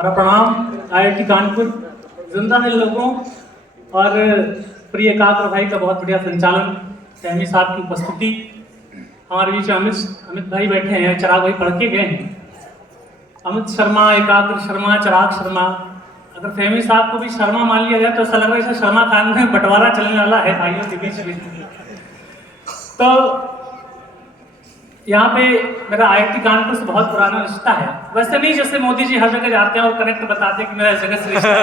हमारा प्रणाम आईआईटी कानपुर जिंदा दिल लोगों और प्रिय एकाग्र भाई का बहुत बढ़िया संचालन, सहमी साहब की उपस्थिति, हमारे बीच अमित भाई बैठे हैं, चिराग भाई पढ़ के गए हैं। अमित शर्मा, एकाग्र शर्मा, चिराग शर्मा, अगर फहमी साहब को भी शर्मा मान लिया जाए तो ऐसा लग रहा है जैसे शर्मा खान में बंटवारा चलने वाला है भाइयों के बीच में। तो यहाँ पे मेरा आईआईटी कानपुर से बहुत पुराना रिश्ता है, वैसे नहीं जैसे मोदी जी हर जगह जाते हैं और कनेक्ट बताते हैं कि मेरा इस जगह से रिश्ता है।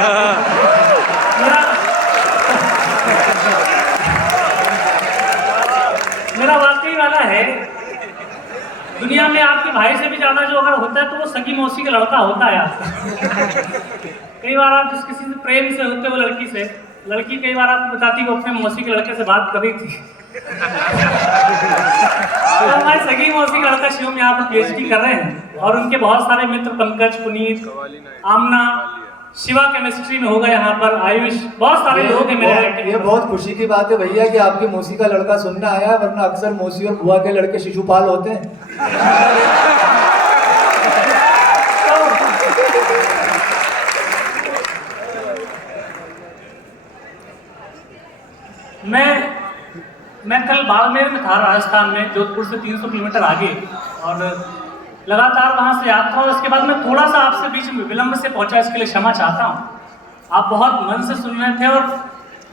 मेरा वाकई वाला है। दुनिया में आपके भाई से भी ज्यादा जो अगर होता है तो वो सगी मौसी का लड़का होता है आपका। कई बार आप जिस किसी से प्रेम से होते हो लड़की से, लड़की कई बार आपको बताती है वो अपने मौसी के लड़के से बात कर रही थी। हमारे सगी मौसी का लड़का शिवम यहाँ पर पीएचडी कर रहे हैं और उनके बहुत सारे मित्र पंकज, पुनीत, आमना, शिवा केमिस्ट्री में होगा, यहाँ पर आयुष, बहुत सारे लोग हैं मेरे। ये बहुत खुशी की बात है भैया कि आपकी मौसी का लड़का सुनने आया है, वरना अक्सर मौसी और बुआ के लड़के शिशुपाल होते हैं। मैं कल बाड़मेर में था, राजस्थान में, जोधपुर से 300 किलोमीटर आगे, और लगातार वहां से यात्रा। और इसके बाद मैं थोड़ा सा आपसे बीच में विलंब से पहुंचा, इसके लिए क्षमा चाहता हूं। आप बहुत मन से सुन रहे थे और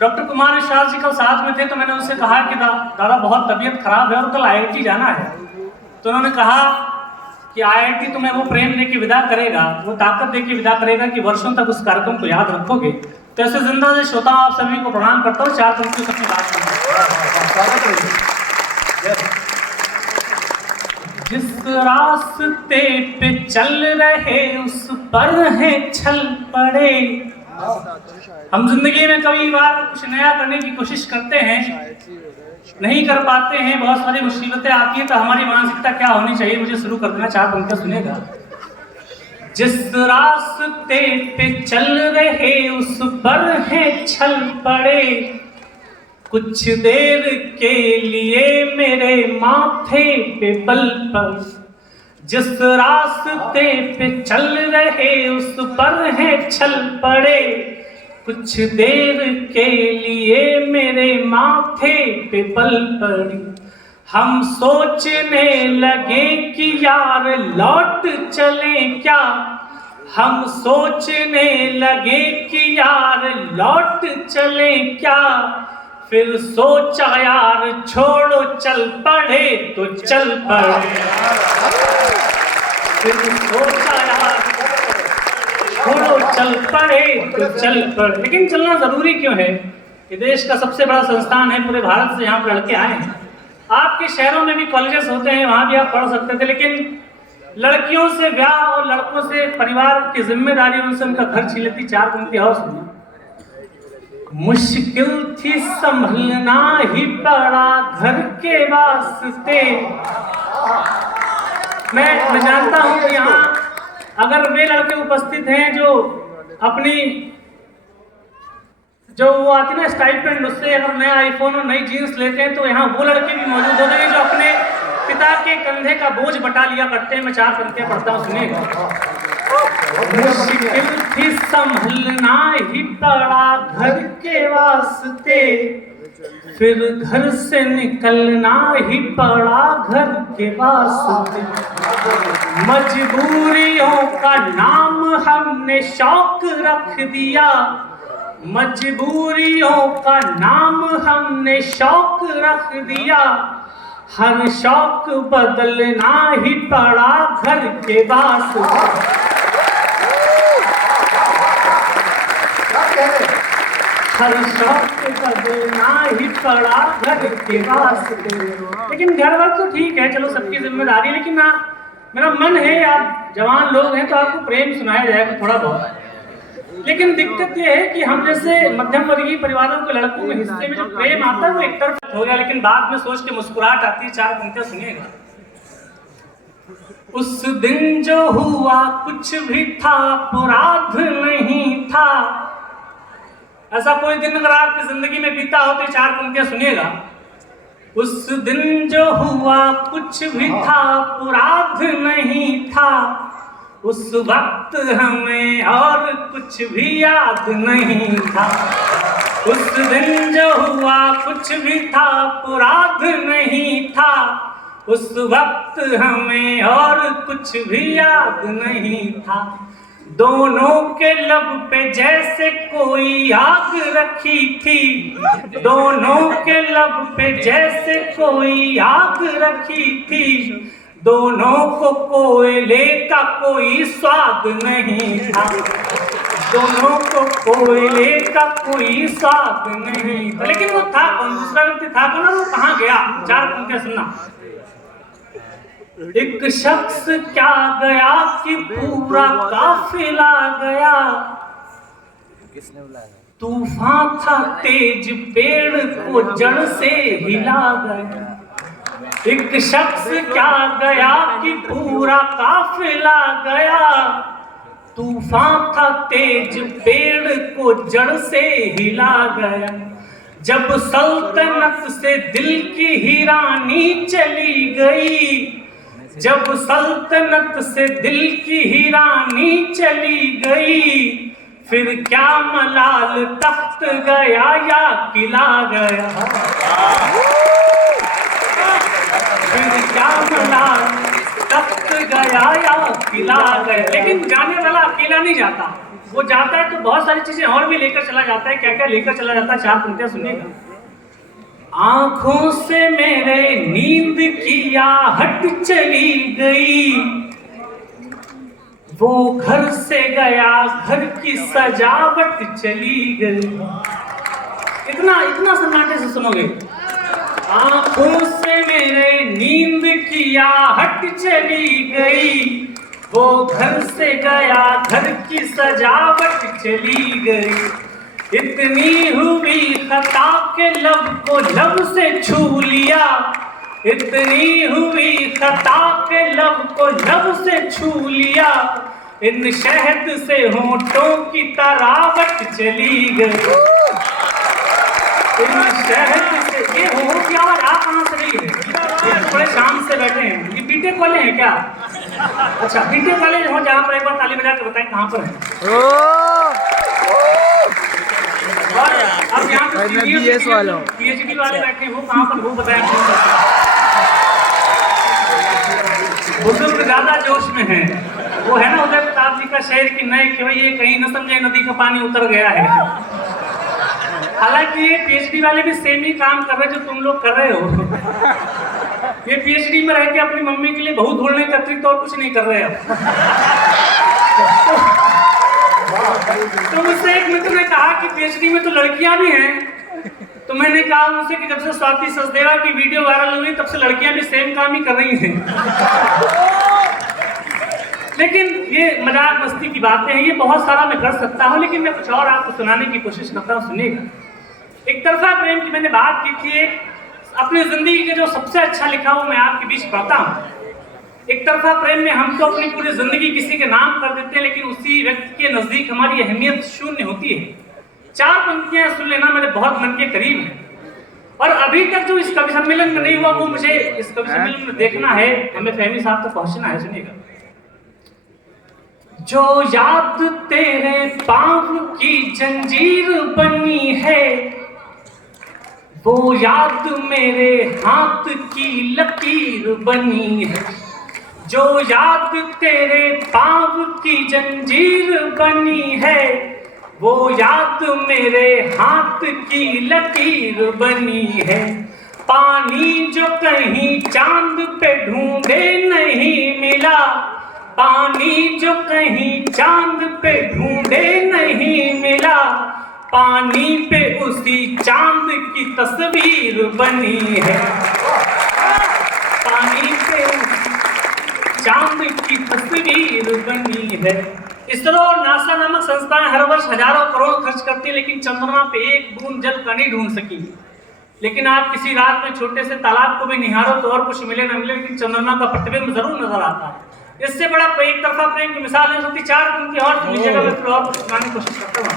डॉक्टर कुमार विशाल जी कल साथ में थे, तो मैंने उनसे कहा कि दादा बहुत तबीयत खराब है और कल आईआईटी जाना है। तो उन्होंने कहा कि आईआईटी तुम्हें वो प्रेम दे के विदा करेगा, वो ताकत दे के विदा करेगा कि वर्षों तक उस कार्यक्रम को याद रखोगे। तो ऐसे जिंदा से श्रोताओं आप सभी को प्रणाम करता हूँ। 4 पंक्तियों अपनी बात करता हूँ। जिस रास्ते पे चल रहे उस पर है छल पड़े। हम जिंदगी में कई बार कुछ नया करने की कोशिश करते हैं, नहीं कर पाते हैं, बहुत सारी मुसीबतें आती हैं, तो हमारी मानसिकता क्या होनी चाहिए? मुझे शुरू कर देना, 4 पंक्तियां सुनेगा। जिस रास्ते पे चल रहे उस पर है छल पड़े, कुछ देर के लिए मेरे माथे पे बल पर। जिस रास्ते पे चल रहे उस पर है छल पड़े, कुछ देर के लिए मेरे माथे पे बल पड़ी। हम सोचने लगे कि यार लौट चले क्या, हम सोचने लगे कि यार लौट चले क्या, फिर सोचा यार छोड़ो चल पड़े तो चल पड़े। फिर सोचा यार छोड़ो चल पड़े तो चल पड़े। लेकिन चलना जरूरी क्यों है? ये देश का सबसे बड़ा संस्थान है, पूरे भारत से यहाँ पर लड़के आए हैं। आपके शहरों में भी कॉलेजेस होते हैं, वहां भी आप पढ़ सकते थे, लेकिन लड़कियों से ब्याह और लड़कों से परिवार की जिम्मेदारी उनसे उनका घर छीन लेती। 4 पंक्ति और सुनिए। मुश्किल थी संभलना ही पड़ा घर के वास्ते। मैं जानता हूं कि यहाँ अगर वे लड़के उपस्थित हैं जो अपनी जो वो आती ना स्टाइपेंड, उससे अगर नया आईफोन और नई जीन्स लेते हैं, तो यहाँ वो लड़के भी मौजूद होते हैं जो अपने पिता के कंधे का बोझ बटा लिया करते हैं। मैं 4 पंक्तियां पढ़ता हूँ, सुनिएगा। मुश्किल थी संभलना ही पड़ा घर के वास्ते, फिर घर से निकलना ही पड़ा घर के वास्ते। मजबूरियों का नाम हमने शौक रख दिया, मजबूरियों का नाम हमने शौक रख दिया, हर शौक बदलना ही पड़ा घर के वास्ते। हर शौक बदलना ही पड़ा घर के वास्ते। लेकिन घर वर तो ठीक है, चलो सबकी जिम्मेदारी, लेकिन मेरा मन है, आप जवान लोग हैं तो आपको प्रेम सुनाया जाएगा थोड़ा बहुत। लेकिन दिक्कत यह है कि हम जैसे मध्यम वर्गीय परिवारों के लड़कों में हिस्से में जो प्रेम आता है वो एक तरफ हो गया, लेकिन बाद में सोच के मुस्कुराहट आती है। 4 पंक्तियां सुनिएगा। उस दिन जो हुआ कुछ भी था, अपराध नहीं था। ऐसा कोई दिन अगर आपकी जिंदगी में बीता हो तो 4 पंक्तियां सुनिएगा। उस दिन जो हुआ कुछ भी था, अपराध नहीं था, उस वक्त हमें और कुछ भी याद नहीं था। उस दिन जो हुआ कुछ भी था अपराध नहीं था। उस वक्त हमें और कुछ भी याद नहीं था। दोनों के लब पे जैसे कोई आग रखी थी। दोनों के लब पे जैसे कोई आग रखी थी। दोनों को कोयले का कोई स्वाद नहीं था। दोनों को कोयले का कोई स्वाद नहीं था। लेकिन वो था कौन? दूसरा व्यक्ति था कौन और वो कहाँ गया? 4 पंक्तियां सुनना। एक शख्स क्या गया कि पूरा काफिला गया। किसने बुलाया? तूफान था तेज पेड़ को जड़ से हिला गया। एक शख्स क्या गया कि पूरा काफिला गया। तूफान था तेज पेड़ को जड़ से हिला गया। जब सल्तनत से दिल की हीरानी चली गई। जब सल्तनत से दिल की हीरानी चली गई। फिर क्या मलाल तख्त गया या किला गया। फिर क्या मलाल तख्त गया या किला गया। लेकिन जाने वाला अकेला नहीं जाता। वो जाता है तो बहुत सारी चीजें और भी लेकर चला जाता है। क्या क्या लेकर चला जाता है? 4 पंक्तियां सुनिएगा। आंखों से मेरे नींद की आहट चली गई। वो घर से गया घर की सजावट चली गई। इतना सन्नाटे से सुनोगे। आंखों से मेरे नींद की आहट चली गई। वो घर से गया घर की सजावट चली गई। इतनी हुई खता के लब को लब से छू लिया। इतनी हुई खता के लब को लब से छू लिया। इन शहद से होंठों की तरावट चली गई। इन शहद से ये हो की आवाज आप कहाँ से रही है? ये बड़े शाम से बैठे हैं। ये बीटेक वाले हैं क्या? अच्छा बीटेक वाले हो जहाँ पर एक बार ताली बजा के बताएं कहाँ पर है। और अब यहाँ पर PhD वाले बैठे वो कहाँ पर? वो बताएं। बुजुर्ग ज्यादा जोश में है। वो है ना उदय प्रताप जी का शेर कि नए खेवैये कहीं न समझे नदी का पानी उतर गया है। हालांकि ये PhD वाले भी सेम ही काम कर रहे जो तुम लोग कर रहे हो। ये PhD में रह के अपनी मम्मी के लिए बहू ढूंढने का अतिरिक्त और कुछ नहीं कर रहे अब। तो मुझसे एक मित्र ने कहा कि PhD में तो लड़कियां भी हैं। तो मैंने कहा उनसे कि जब से स्वाति सचदेवा की वीडियो वायरल हुई तब से लड़कियां भी सेम काम ही कर रही हैं। लेकिन ये मजाक मस्ती की बातें हैं। ये बहुत सारा मैं कर सकता हूँ लेकिन मैं कुछ और आपको सुनाने की कोशिश करता हूँ। सुनिएगा। एक तरफा प्रेम की मैंने बात की थी। अपनी जिंदगी के जो सबसे अच्छा लिखा वो मैं आपके बीच पढ़ता हूँ। एक तरफा प्रेम में हम तो अपनी पूरी जिंदगी किसी के नाम कर देते हैं लेकिन उसी व्यक्ति के नजदीक हमारी अहमियत शून्य होती है। 4 पंक्तियां सुन लेना मेरे बहुत मन के करीब है। और अभी तक जो इस कवि सम्मेलन में नहीं हुआ वो मुझे इस कवि सम्मेलन में देखना है। हमें फहमी साहब तक पहुंचना है। सुनिएगा। जो याद तेरे पांव की जंजीर बनी है। वो याद मेरे हाथ की लकीर बनी है। जो याद तेरे पांव की जंजीर बनी है। वो याद मेरे हाथ की लकीर बनी है। पानी जो कहीं चांद पे ढूंढे नहीं मिला। पानी जो कहीं चांद पे ढूंढे नहीं मिला। पानी पे उसी चांद की तस्वीर बनी है। पानी पे चांद की तस्वीर बनी है। इसरो और नासा नामक संस्थाएं हर वर्ष हजारों करोड़ खर्च करती है लेकिन चंद्रमा पे एक बूंद जल का नहीं ढूंढ सकी। लेकिन आप किसी रात में छोटे से तालाब को भी निहारो तो और कुछ मिले न मिले लेकिन चंद्रमा का प्रतिबिंब जरूर नजर आता है। इससे बड़ा एक तरफा प्रेम की मिसाल नहीं सकती। 4 पंक्ति और सुन लीजिएगा। मैं फिर और सुनाने की कोशिश करता हूँ।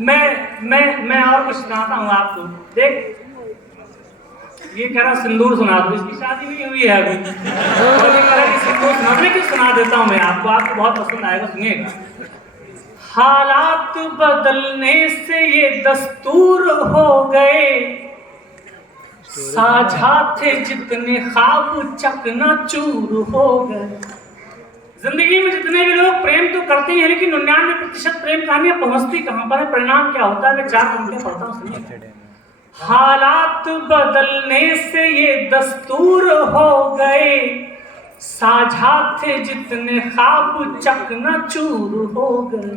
मैं मैं और कुछ सुनाता हूँ आपको। देख, ये कह रहा सिंदूर सुना दो, इसकी शादी नहीं हुई है अभी, और ये कह रहा कि सिंदूर सुना दो, लेकिन सुना देता हूँ मैं आपको बहुत पसंद आएगा, सुनिएगा। हालात बदलने से ये दस्तूर हो गए, साझा थे जितने ख्वाब चकनाचूर हो गए। जिंदगी में जितने भी लोग प्रेम तो करते हैं, लेकिन 99% प्रेम कहानियां पहुंचती कहां पर है, परिणाम क्या होता है, मैं 4 पंक्तियां पढ़ता हूं, सुनिए। हालात बदलने से ये दस्तूर हो गए, साझा थे जितने ख्वाब चकनाचूर हो गए।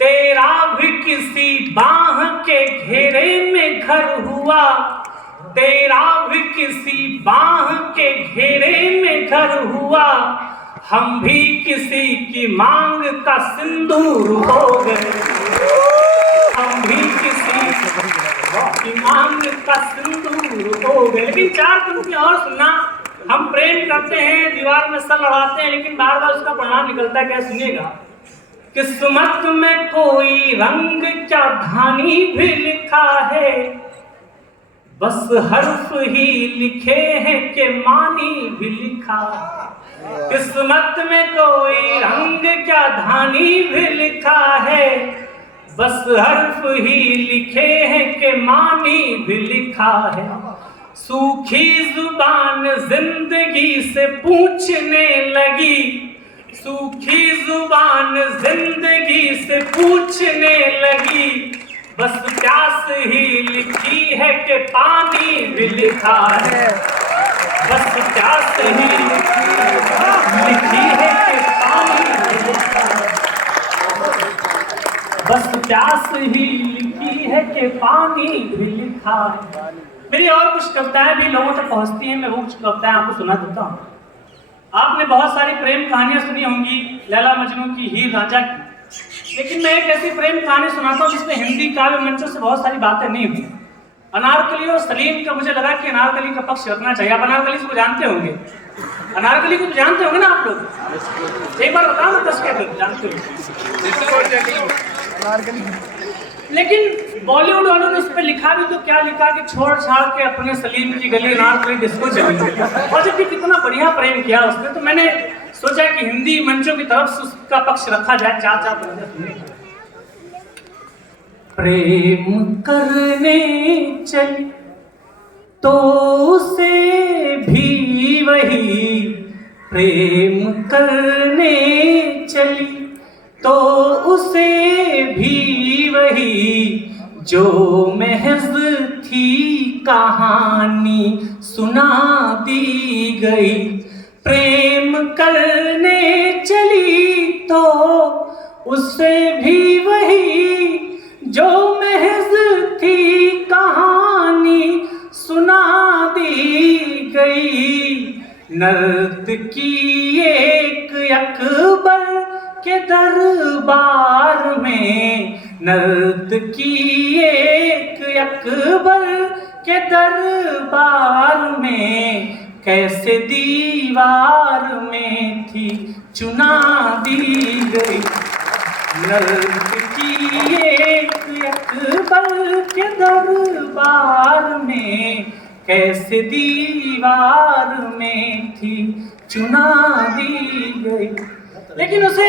तेरा भी किसी बाह के घेरे में घर हुआ, तेरा भी किसी बाह के घेरे में घर हुआ, हम भी किसी की मांग का सिंदूर हो गए, हम भी किसी की मांग का सिंदूर हो गए। लेकिन 4 पंक्ति और सुनना। हम प्रेम करते हैं, दीवार में सर लड़ाते हैं, लेकिन बार बार उसका परिणाम निकलता है, क्या सुनिएगा। किस्मत में कोई रंग क्या धानी भी लिखा है, बस हर्फ ही लिखे हैं कि मानी भी लिखा। किस्मत में कोई रंग क्या धानी भी लिखा है, बस हर्फ ही लिखे हैं कि मानी भी लिखा है। सूखी जुबान जिंदगी से पूछने लगी, सूखी जुबान जिंदगी से पूछने लगी, बस प्यास ही लिखी है कि पानी भी लिखा है, बस प्यास ही लिखी है कि पानी भी लिखा है, बस प्यास ही लिखी है कि पानी भी लिखा है। मेरी और कुछ कविताएं भी लोगों तक पहुंचती हैं, मैं वो कुछ कविताएं आपको सुना देता हूँ। आपने बहुत सारी प्रेम कहानियां सुनी होंगी, लैला मजनू की, हीर रांझा की, लेकिन मैं एक ऐसी प्रेम कहानी सुनाता हूँ जिसमें हिंदी काव्य मंचों से बहुत सारी बातें नहीं हुई। अनारकली और सलीम का मुझे लगा कि अनारकली का पक्ष रखना चाहिए। आप अनारकली को जानते होंगे, अनारकली को तो जानते होंगे ना आप लोग, एक बार बताओ ना 10 के जानते हो। लेकिन बॉलीवुड वालों ने उस पर लिखा भी तो क्या लिखा कि छोड़ छाड़ के अपने सलीम की गली अनारकली डिस्को चली, और जबकि कितना बढ़िया प्रेम किया उसने। तो मैंने सोचा कि हिंदी मंचों की तरफ से उसका पक्ष रखा जाए। 4 प्रेम करने चली तो उसे भी वही, प्रेम करने चली तो उसे भी वही, जो महज थी कहानी सुना दी गई। प्रेम करने चली तो उसे भी वही, जो महज थी कहानी सुना दी गई। नर्तकी एक अकबर के दरबार में, नर्तकी एक अकबर के दरबार में, कैसे दीवार में थी चुना दी गई। नर्तकी एक अकबर के दरबार में, कैसे दीवार में थी चुना दी गई। लेकिन उसे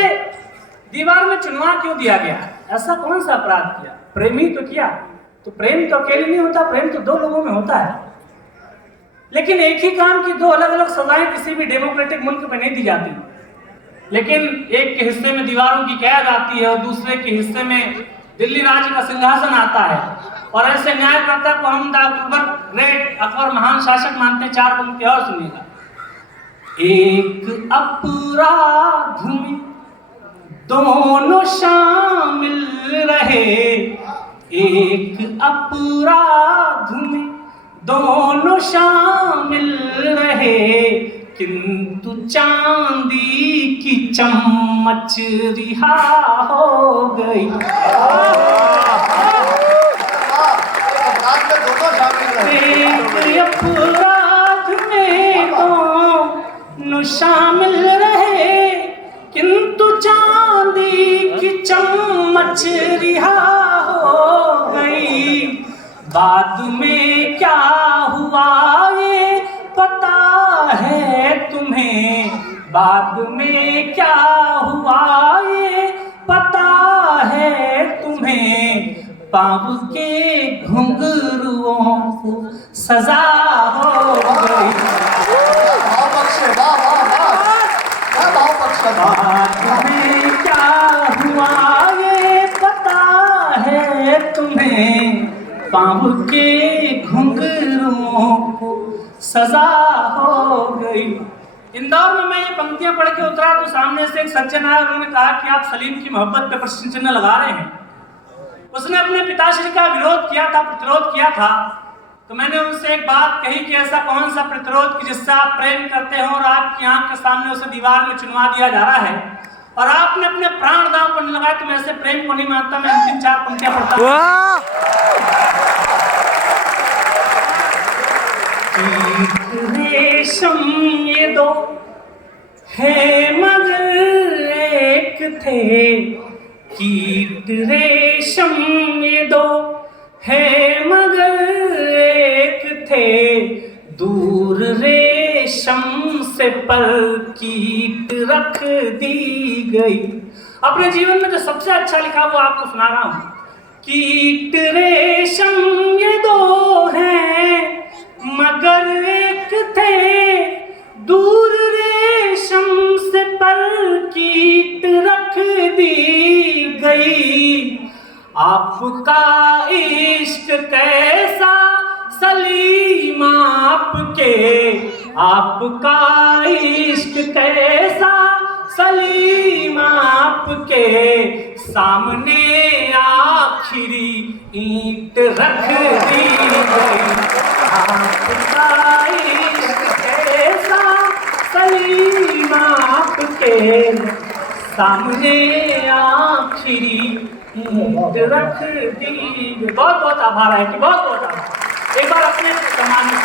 दीवार में चुनवा क्यों दिया गया? ऐसा कौन सा अपराध किया? प्रेम ही तो किया। तो प्रेम तो अकेले नहीं होता, प्रेम तो 2 लोगों में होता है। लेकिन एक ही काम की 2 अलग अलग सजाएं किसी भी डेमोक्रेटिक मुल्क में नहीं दी जाती। लेकिन एक के हिस्से में दीवारों की कैद आती है और दूसरे के हिस्से में दिल्ली राज्य का सिंहासन आता है। और ऐसे न्यायकर्ता को हम द अकबर ग्रेट, अकबर महान शासक मानते हैं। 4 पंक्ति और सुनिएगा। एक अपराध में दोनों शामिल रहे, एक अपराध में दोनों शामिल रहे, किंतु चांदी की चम्मच रिहा हो गई। एक अपराध में दोनों शामिल रहे, किंतु चांदी की चम्मच रिहा हो बाद में क्या हुआ ये पता है तुम्हें, बाद में क्या हुआ ये पता है तुम्हें, पाँव के घुंघरुओं को सजा हो गई। भाव बख्शे, वाह वाह वाह, क्या भाव बख्शा। बाद में क्या हुआ ये पता है तुम्हें, पाँव के घुंघरुओं को सजा हो गई। इंदौर में मैं ये पंक्तियां पढ़ के उतरा तो सामने से एक सज्जन आया, उन्होंने कहा कि आप सलीम की मोहब्बत पे प्रश्न चिन्ह लगा रहे हैं। उसने अपने पिताश्री का विरोध किया था, प्रतिरोध किया था। तो मैंने उनसे एक बात कही कि ऐसा कौन सा प्रतिरोध कि जिससे आप प्रेम करते हो और आपकी आंख के सामने उसे दीवार में चुनवा दिया जा रहा है और आपने अपने प्राण दांव पर लगाए, तो मैं ऐसे प्रेम को नहीं मानता। मैं अंतिम 4 पंक्तियां पढ़ता हूं। रेशम ये दो है मगर एक थे, कीट रेशम ये दो है मगर एक थे, दूर रेशम से पर कीट रख दी गई। अपने जीवन में जो सबसे अच्छा लिखा वो आपको सुना रहा हूं। कीट रेशम ये दो हैं मगर एक थे, दूर रेशम से पर कीट रख दी गई। आपका इश्क कैसा सलीम आपके, आपका इश्क कैसा सलीम आपके, सामने आखिरी ईंट रख दी गई। आपका इश्क कैसा सलीम आपके, सामने आखिरी ईंट रख दी। बहुत बहुत आभार है कि बहुत बहुत आभार। एक बार अपने सम्मान में